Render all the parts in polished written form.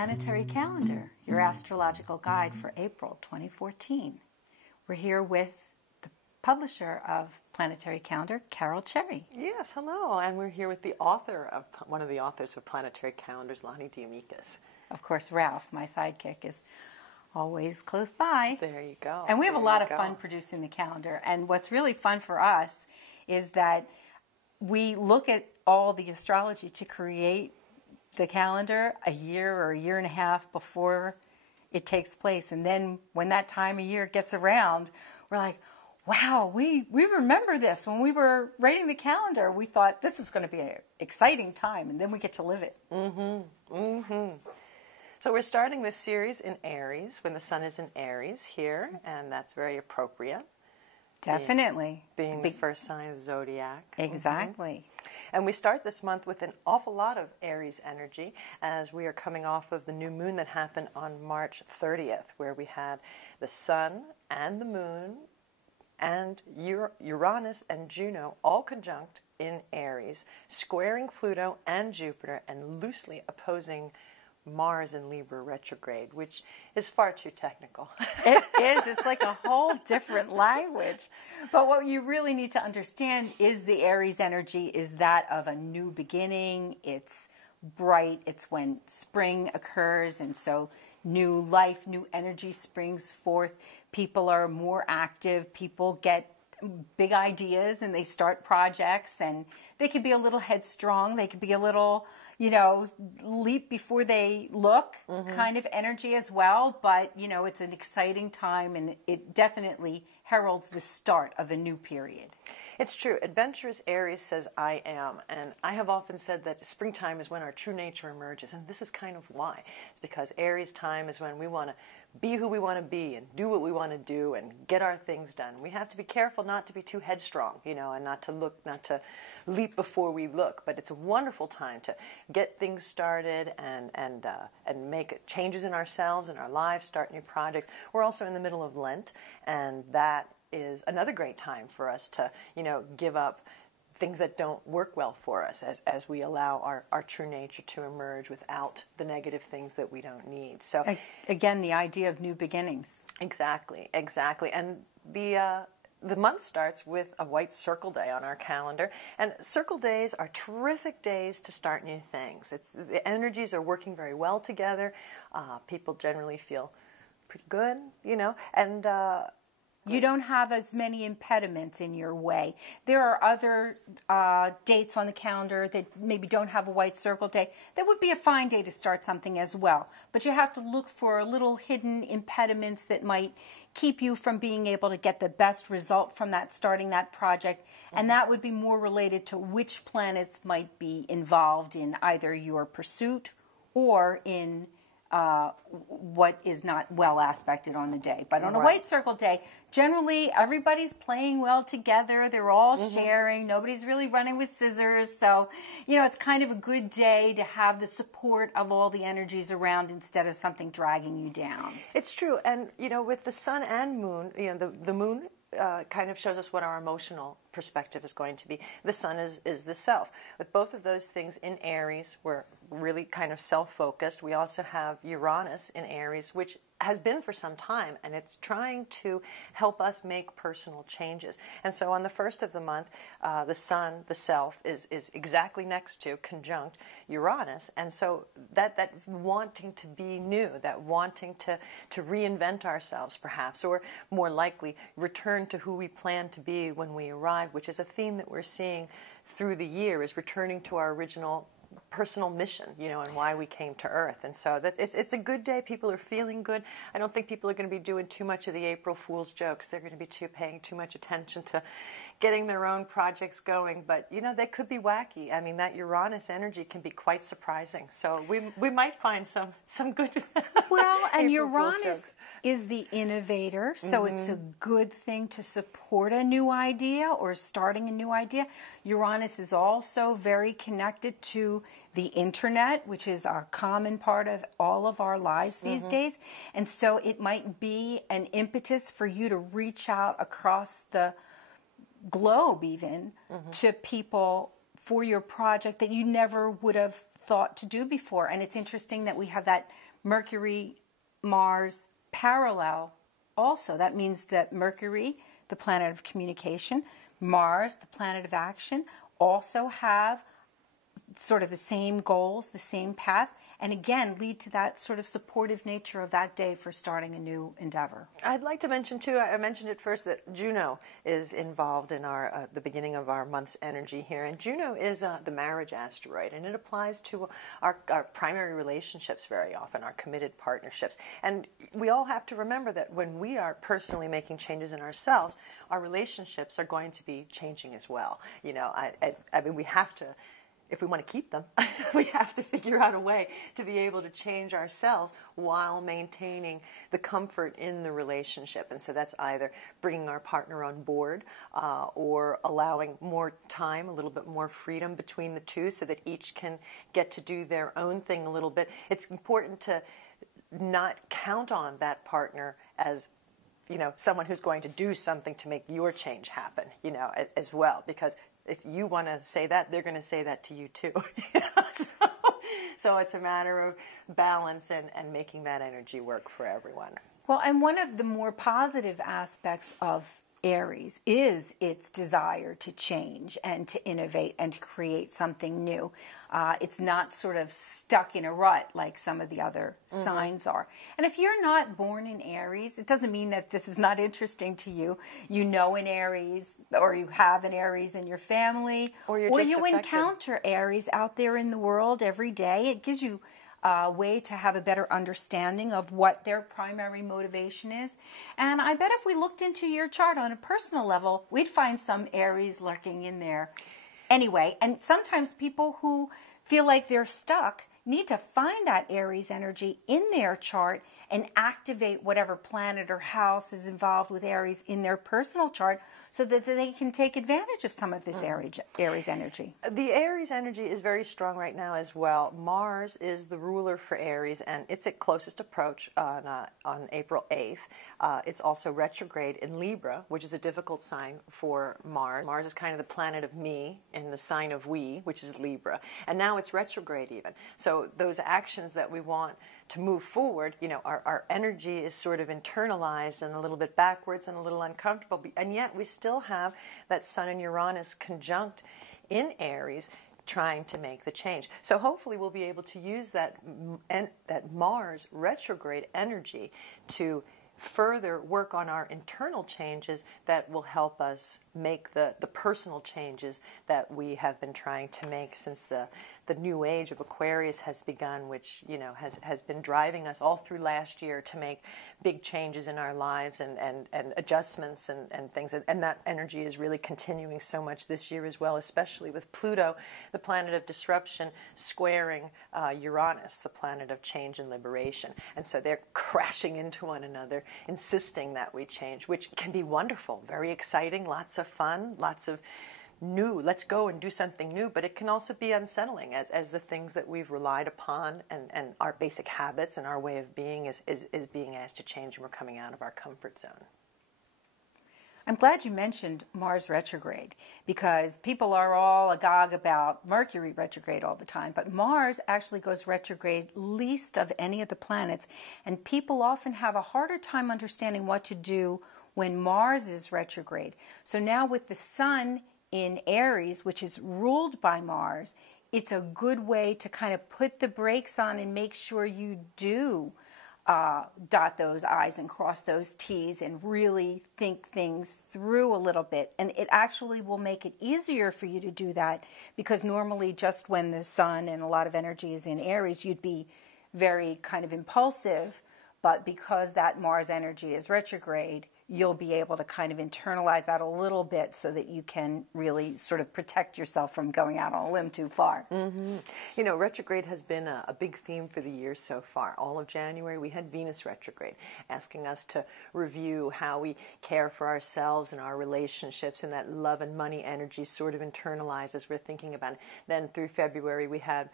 Planetary Calendar, your astrological guide for April 2014. We're here with the publisher of Planetary Calendar, Carole Cherry. Yes, hello, and we're here with the author of one of the authors of Planetary Calendars, Lahni Amicis. Of course, Ralph, my sidekick, is always close by. There you go. And we have a lot of fun producing the calendar. And what's really fun for us is that we look at all the astrology to create the calendar a year or a year and a half before it takes place. And then when that time of year gets around, we're like, wow, we remember this. When we were writing the calendar, we thought this is going to be an exciting time, and then we get to live it. So we're starting this series in Aries, when the sun is in Aries here, and that's very appropriate. Definitely. Being the first sign of the zodiac. Exactly. And we start this month with an awful lot of Aries energy, as we are coming off of the new moon that happened on March 30th, where we had the sun and the moon and Uranus and Juno all conjunct in Aries, squaring Pluto and Jupiter and loosely opposing Mars in Libra retrograde, which is far too technical. It is. It's like a whole different language. But what you really need to understand is the Aries energy is that of a new beginning. It's bright. It's when spring occurs, and so new life, new energy springs forth. People are more active. People get big ideas and they start projects, and they could be a little headstrong. They could be a little, leap before they look kind of energy as well. But, it's an exciting time, and it definitely heralds the start of a new period. It's true. Adventurous Aries says, I am. And I have often said that springtime is when our true nature emerges. And this is kind of why. It's because Aries time is when we want to be who we want to be and do what we want to do and get our things done. We have to be careful not to be too headstrong, and not to leap before we look. But it's a wonderful time to get things started and make changes in ourselves and our lives, start new projects. We're also in the middle of Lent, and that is another great time for us to, give up things that don't work well for us as we allow our true nature to emerge without the negative things that we don't need. So again, the idea of new beginnings. Exactly. And the month starts with a white circle day on our calendar, and circle days are terrific days to start new things. The energies are working very well together. People generally feel pretty good, and you don't have as many impediments in your way. There are other dates on the calendar that maybe don't have a white circle day. That would be a fine day to start something as well. But you have to look for little hidden impediments that might keep you from being able to get the best result from starting that project. And that would be more related to which planets might be involved in either your pursuit or in what is not well aspected on the day. But on a white circle day, generally everybody's playing well together. They're all sharing. Nobody's really running with scissors. So, it's kind of a good day to have the support of all the energies around instead of something dragging you down. It's true. And, with the sun and moon, the moon kind of shows us what our emotional perspective is going to be. The sun is the self. With both of those things in Aries, we're really kind of self-focused. We also have Uranus in Aries, which has been for some time, and it's trying to help us make personal changes. And so on the first of the month, the sun, the self, is exactly next to, conjunct, Uranus. And so that wanting to be new, that wanting to reinvent ourselves perhaps, or more likely return to who we plan to be when we arrive, which is a theme that we're seeing through the year, is returning to our original personal mission, and why we came to Earth. And so it's a good day. People are feeling good. I don't think people are going to be doing too much of the April Fool's jokes. They're going to be paying too much attention to getting their own projects going. But, they could be wacky. I mean, that Uranus energy can be quite surprising. So we might find some good Well, and April Fool's Uranus jokes. Is the innovator, so it's a good thing to support a new idea or starting a new idea. Uranus is also very connected to the internet, which is a common part of all of our lives these days. And so it might be an impetus for you to reach out across the globe even to people for your project that you never would have thought to do before. And it's interesting that we have that Mercury-Mars parallel also. That means that Mercury, the planet of communication, Mars, the planet of action, also have sort of the same goals, the same path, and again lead to that sort of supportive nature of that day for starting a new endeavor. I'd like to mention too, I mentioned it first, that Juno is involved in our the beginning of our month's energy here, and Juno is the marriage asteroid, and it applies to our primary relationships very often, our committed partnerships. And we all have to remember that when we are personally making changes in ourselves, our relationships are going to be changing as well. You know, I mean, we have to, if we want to keep them, we have to figure out a way to be able to change ourselves while maintaining the comfort in the relationship. And so that's either bringing our partner on board or allowing more time, a little bit more freedom between the two so that each can get to do their own thing a little bit. It's important to not count on that partner as, you know, someone who's going to do something to make your change happen, you know, as well, because if you want to say that, they're going to say that to you too. So it's a matter of balance and making that energy work for everyone. Well, and one of the more positive aspects of Aries is its desire to change and to innovate and to create something new. It's not sort of stuck in a rut like some of the other signs are. And if you're not born in Aries, it doesn't mean that this is not interesting to you. You know an Aries, or you have an Aries in your family, or you encounter Aries out there in the world every day. It gives you a way to have a better understanding of what their primary motivation is. And I bet if we looked into your chart on a personal level, we'd find some Aries lurking in there anyway. And sometimes people who feel like they're stuck need to find that Aries energy in their chart and activate whatever planet or house is involved with Aries in their personal chart so that they can take advantage of some of this Aries energy. The Aries energy is very strong right now as well. Mars is the ruler for Aries, and it's at closest approach on April 8th. It's also retrograde in Libra, which is a difficult sign for Mars. Mars is kind of the planet of me in the sign of we, which is Libra. And now it's retrograde even. So those actions that we want to move forward, you know, our energy is sort of internalized and a little bit backwards and a little uncomfortable. And yet we still have that Sun and Uranus conjunct in Aries trying to make the change. So hopefully we'll be able to use that Mars retrograde energy to further work on our internal changes that will help us make the personal changes that we have been trying to make since the new age of Aquarius has begun, which, you know, has been driving us all through last year to make big changes in our lives and adjustments and things. And that energy is really continuing so much this year as well, especially with Pluto, the planet of disruption, squaring Uranus, the planet of change and liberation. And so they're crashing into one another, insisting that we change, which can be wonderful, very exciting, lots of fun, lots of new, let's go and do something new, but it can also be unsettling as the things that we've relied upon and our basic habits and our way of being is being asked to change, and we're coming out of our comfort zone. I'm glad you mentioned Mars retrograde, because people are all agog about Mercury retrograde all the time, but Mars actually goes retrograde least of any of the planets, and people often have a harder time understanding what to do when Mars is retrograde. So now with the Sun in Aries, which is ruled by Mars, it's a good way to kind of put the brakes on and make sure you do dot those I's and cross those T's and really think things through a little bit. And it actually will make it easier for you to do that, because normally just when the Sun and a lot of energy is in Aries, you'd be very kind of impulsive. But because that Mars energy is retrograde, you'll be able to kind of internalize that a little bit so that you can really sort of protect yourself from going out on a limb too far. Mm-hmm. You know, retrograde has been a big theme for the year so far. All of January we had Venus retrograde, asking us to review how we care for ourselves and our relationships, and that love and money energy sort of internalizes. We're thinking about it. Then through February we had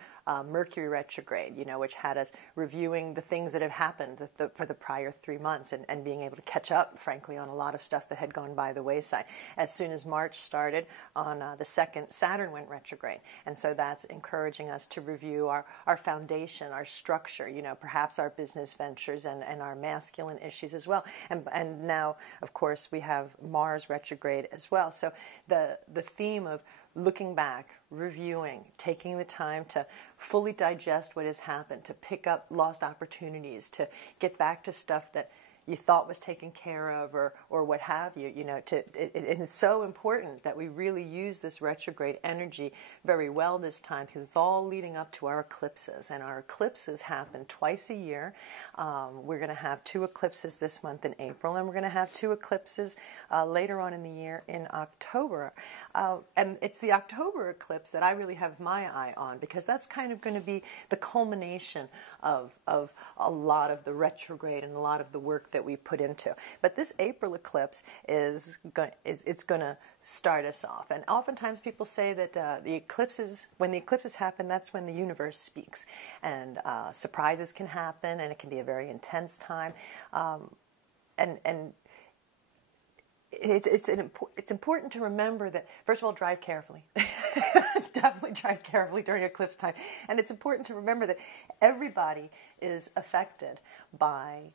Mercury retrograde, which had us reviewing the things that have happened for the prior 3 months and being able to catch up, frankly, on a lot of stuff that had gone by the wayside. As soon as March started, on the 2nd, Saturn went retrograde. And so that's encouraging us to review our foundation, our structure, perhaps our business ventures and our masculine issues as well. And now, of course, we have Mars retrograde as well. So the theme of looking back, reviewing, taking the time to fully digest what has happened, to pick up lost opportunities, to get back to stuff that you thought was taken care of or what have you, it's so important that we really use this retrograde energy very well this time because it's all leading up to our eclipses. And our eclipses happen twice a year. We're going to have 2 eclipses this month in April, and we're going to have 2 eclipses later on in the year in October. And it's the October eclipse that I really have my eye on because that's kind of going to be the culmination of a lot of the retrograde and a lot of the work that we put into. But this April eclipse it's going to start us off. And oftentimes people say that when the eclipses happen, that's when the universe speaks. And surprises can happen, and it can be a very intense time. And it's important to remember that, first of all, drive carefully. Definitely drive carefully during eclipse time. And it's important to remember that everybody is affected by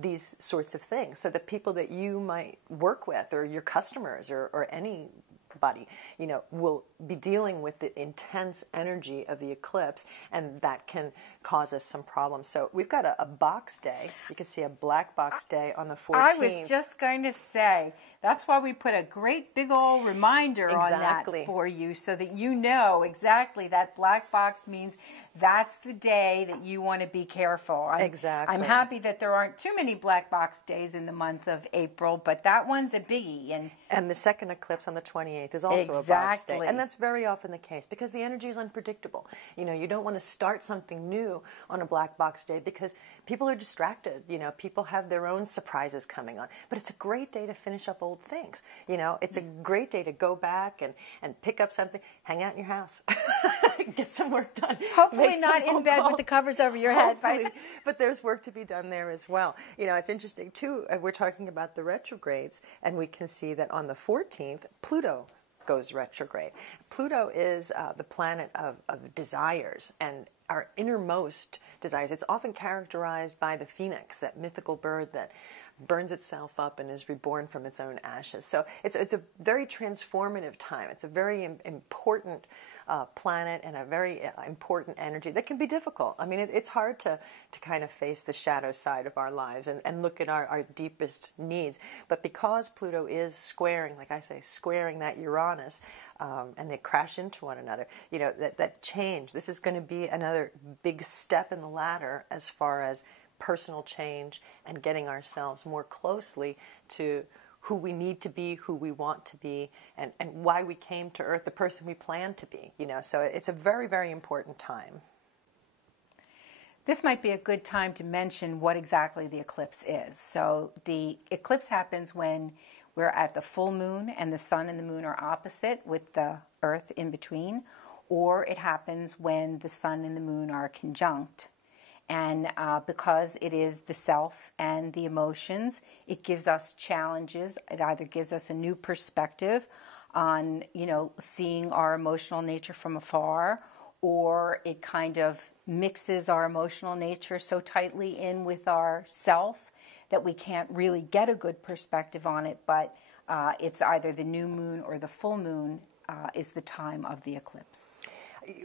these sorts of things. So the people that you might work with or your customers or anybody, will be dealing with the intense energy of the eclipse, and that can cause us some problems. So we've got a box day. You can see a black box day on the 14th. I was just going to say, that's why we put a great big old reminder on that for you so that you know exactly that black box means that's the day that you want to be careful. I'm happy that there aren't too many black box days in the month of April, but that one's a biggie. And the second eclipse on the 28th is also a box day. And that's very often the case because the energy is unpredictable. You don't want to start something new on a black box day because people are distracted. People have their own surprises coming on. But it's a great day to finish up old things. It's a great day to go back and pick up something, hang out in your house, get some work done. Hopefully not in bed with the covers over your head. But there's work to be done there as well. It's interesting, too. We're talking about the retrogrades, and we can see that on the 14th, Pluto goes retrograde. Pluto is the planet of desires and our innermost desires. It's often characterized by the phoenix, that mythical bird that burns itself up and is reborn from its own ashes. So it's a very transformative time. It's a very important planet and a very important energy that can be difficult. I mean, it's hard to kind of face the shadow side of our lives and look at our deepest needs. But because Pluto is squaring, like I say, squaring that Uranus, and they crash into one another, that change, this is going to be another big step in the ladder as far as personal change and getting ourselves more closely to who we need to be, who we want to be, and why we came to Earth, the person we plan to be. So it's a very, very important time. This might be a good time to mention what exactly the eclipse is. So the eclipse happens when we're at the full moon and the sun and the moon are opposite with the Earth in between, or it happens when the sun and the moon are conjunct. And because it is the self and the emotions, it gives us challenges. It either gives us a new perspective on, seeing our emotional nature from afar, or it kind of mixes our emotional nature so tightly in with our self that we can't really get a good perspective on it. But it's either the new moon or the full moon is the time of the eclipse.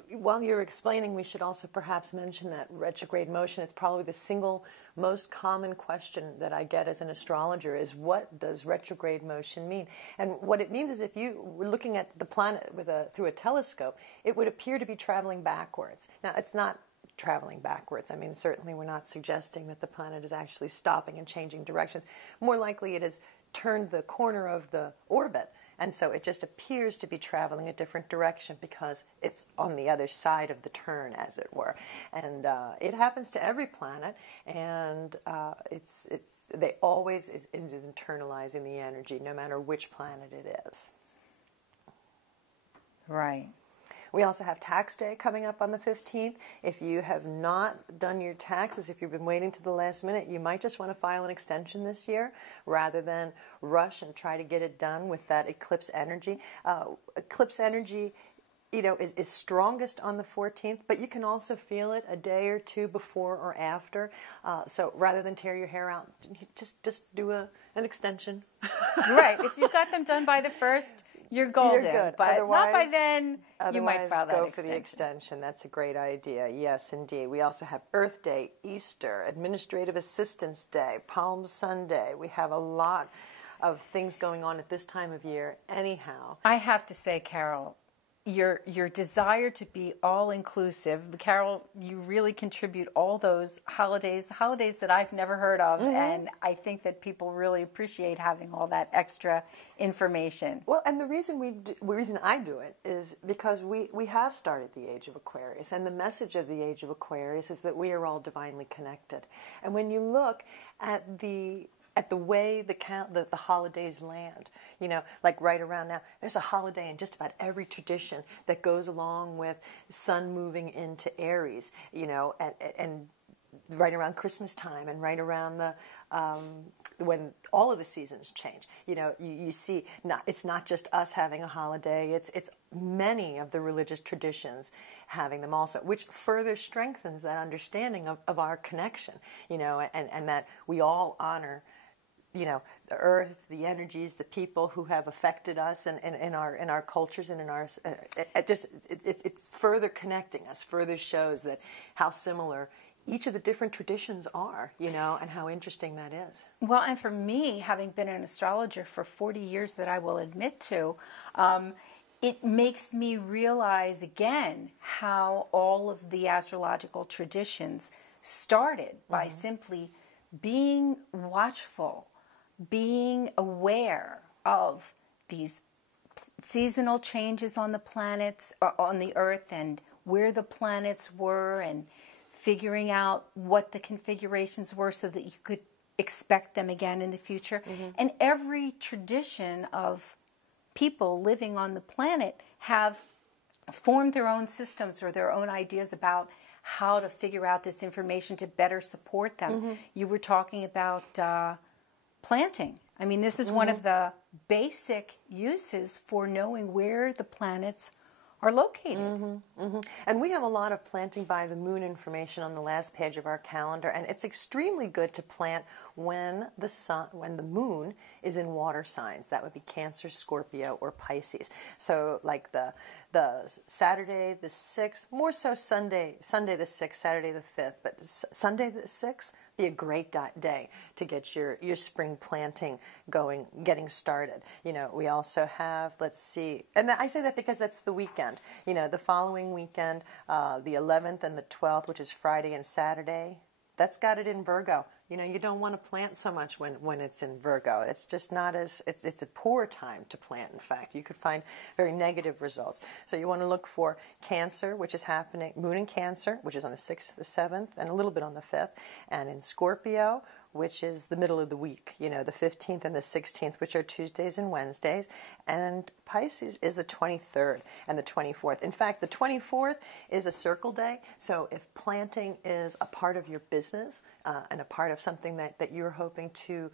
While you're explaining, we should also perhaps mention that retrograde motion, it's probably the single most common question that I get as an astrologer is, what does retrograde motion mean? And what it means is if you were looking at the planet through a telescope, it would appear to be traveling backwards. Now, it's not traveling backwards. I mean, certainly we're not suggesting that the planet is actually stopping and changing directions. More likely it has turned the corner of the orbit. And so it just appears to be traveling a different direction because it's on the other side of the turn, as it were. And it happens to every planet, and they always is internalizing the energy, no matter which planet it is. Right. We also have tax day coming up on the 15th. If you have not done your taxes, if you've been waiting to the last minute, you might just want to file an extension this year rather than rush and try to get it done with that eclipse energy. Eclipse energy, you know, is strongest on the 14th, but you can also feel it a day or two before or after. So rather than tear your hair out, just do an extension. Right. If you've got them done by the 1st, you're golden. You're good. But Otherwise, not by then, you might file that go extension. for the extension. That's a great idea. Yes, indeed. We also have Earth Day, Easter, Administrative Assistance Day, Palm Sunday. We have a lot of things going on at this time of year anyhow. I have to say, Carole, your desire to be all-inclusive, Carole, you really contribute all those holidays that I've never heard of, and I think that people really appreciate having all that extra information. Well, and the reason I do it is because we have started the Age of Aquarius, and the message of the Age of Aquarius is that we are all divinely connected. And when you look at the way the holidays land, you know, like right around now, there's a holiday in just about every tradition that goes along with sun moving into Aries, you know, and right around Christmas time and right around when all of the seasons change. You know, you see, it's not just us having a holiday, it's many of the religious traditions having them also, which further strengthens that understanding of our connection, you know, and that we all honor, you know, the earth, the energies, the people who have affected us and in our cultures and in our it's further connecting us, further shows that how similar each of the different traditions are, you know, and how interesting that is. Well, and for me, having been an astrologer for 40 years that I will admit to, it makes me realize again how all of the astrological traditions started by simply being watchful, being aware of these seasonal changes on the planets, on the Earth, and where the planets were, and figuring out what the configurations were so that you could expect them again in the future. And every tradition of people living on the planet have formed their own systems or their own ideas about how to figure out this information to better support them. You were talking about planting. I mean, this is one of the basic uses for knowing where the planets are located. And we have a lot of planting by the moon information on the last page of our calendar, and it's extremely good to plant when the moon is in water signs. That would be Cancer, Scorpio, or Pisces. So like the Saturday the 6th, more so Sunday the 6th, Saturday the 5th, but Sunday the 6th be a great day to get your spring planting going, getting started. You know, we also have, let's see, and I say that because that's the weekend. You know, the following weekend, the 11th and the 12th, which is Friday and Saturday, that's got it in Virgo. You know, you don't want to plant so much when it's in Virgo. It's just not it's a poor time to plant, in fact. You could find very negative results. So you want to look for Cancer, which is happening, Moon in Cancer, which is on the 6th, the 7th, and a little bit on the 5th, and in Scorpio, which is the middle of the week, you know, the 15th and the 16th, which are Tuesdays and Wednesdays, and Pisces is the 23rd and the 24th. In fact, the 24th is a circle day, so if planting is a part of your business and a part of something that you're hoping to,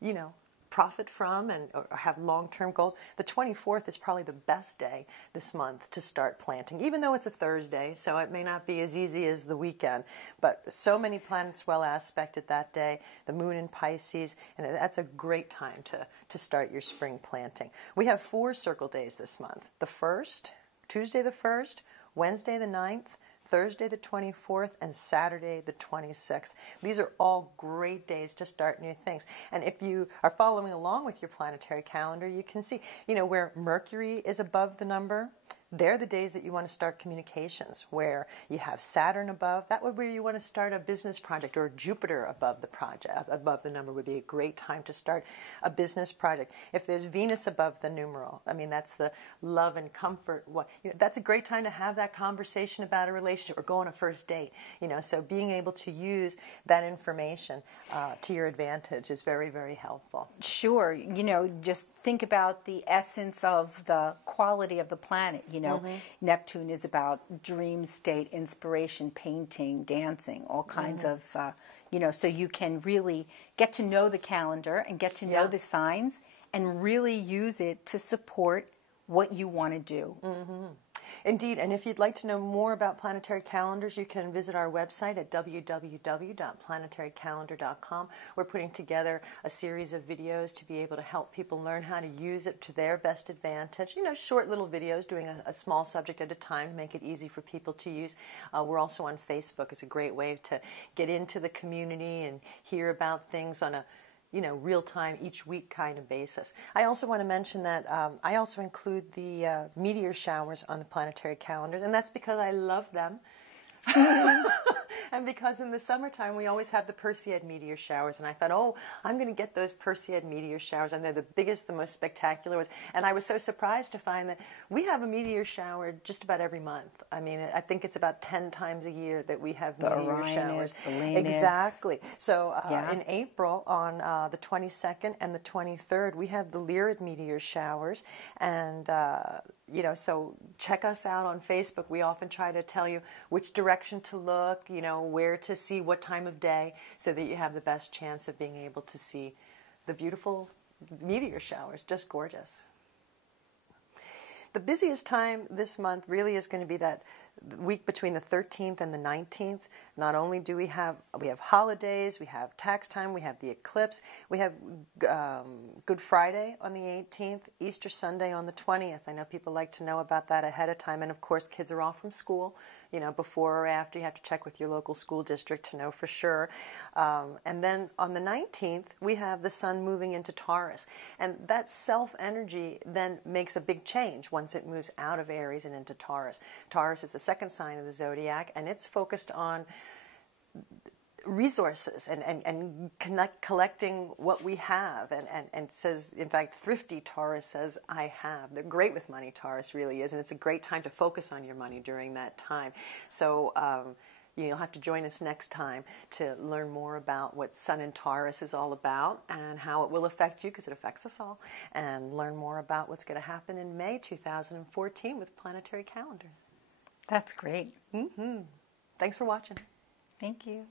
you know, profit from or have long-term goals, the 24th is probably the best day this month to start planting, even though it's a Thursday, so it may not be as easy as the weekend. But so many planets well aspected that day, the moon in Pisces, and that's a great time to start your spring planting. We have 4 circle days this month. The 1st, Tuesday the 1st, Wednesday the 9th, Thursday the 24th, and Saturday the 26th. These are all great days to start new things. And if you are following along with your planetary calendar, you can see, you know, where Mercury is above the number, they're the days that you want to start communications. Where you have Saturn above, that would be where you want to start a business project, or Jupiter above above the number would be a great time to start a business project. If there's Venus above the numeral, I mean, that's the love and comfort one. You know, that's a great time to have that conversation about a relationship or go on a first date. You know, so being able to use that information to your advantage is very, very helpful. Sure. You know, just think about the essence of the quality of the planet. You know, Neptune is about dream state, inspiration, painting, dancing, all kinds of, you know, so you can really get to know the calendar and get to know the signs and really use it to support what you want to do. Indeed, and if you'd like to know more about planetary calendars, you can visit our website at www.planetarycalendar.com. We're putting together a series of videos to be able to help people learn how to use it to their best advantage. You know, short little videos doing a small subject at a time to make it easy for people to use. We're also on Facebook. It's a great way to get into the community and hear about things on a real-time, each week kind of basis. I also want to mention that I also include the meteor showers on the planetary calendars, and that's because I love them. And because in the summertime we always have the Perseid meteor showers, and I thought, oh, I'm going to get those Perseid meteor showers, and they're the biggest, the most spectacular ones. And I was so surprised to find that we have a meteor shower just about every month. I mean, I think it's about 10 times a year that we have meteor showers. Exactly. So in April, on the 22nd and the 23rd, we have the Lyrid meteor showers, and so check us out on Facebook. We often try to tell you which direction to look, where to see what time of day, so that you have the best chance of being able to see the beautiful meteor showers. Just gorgeous. The busiest time this month really is going to be that week between the 13th and the 19th. Not only do we have holidays, we have tax time, we have the eclipse, we have Good Friday on the 18th, Easter Sunday on the 20th. I know people like to know about that ahead of time, and of course kids are off from school. Before or after, you have to check with your local school district to know for sure. And then on the 19th, we have the sun moving into Taurus. And that self-energy then makes a big change once it moves out of Aries and into Taurus. Taurus is the second sign of the zodiac, and it's focused on resources and collecting what we have, and says, in fact, thrifty Taurus says, I have. They're great with money, Taurus really is, and it's a great time to focus on your money during that time. So you'll have to join us next time to learn more about what Sun in Taurus is all about and how it will affect you, because it affects us all, and learn more about what's going to happen in May 2014 with planetary calendars. That's great. Thanks for watching. Thank you.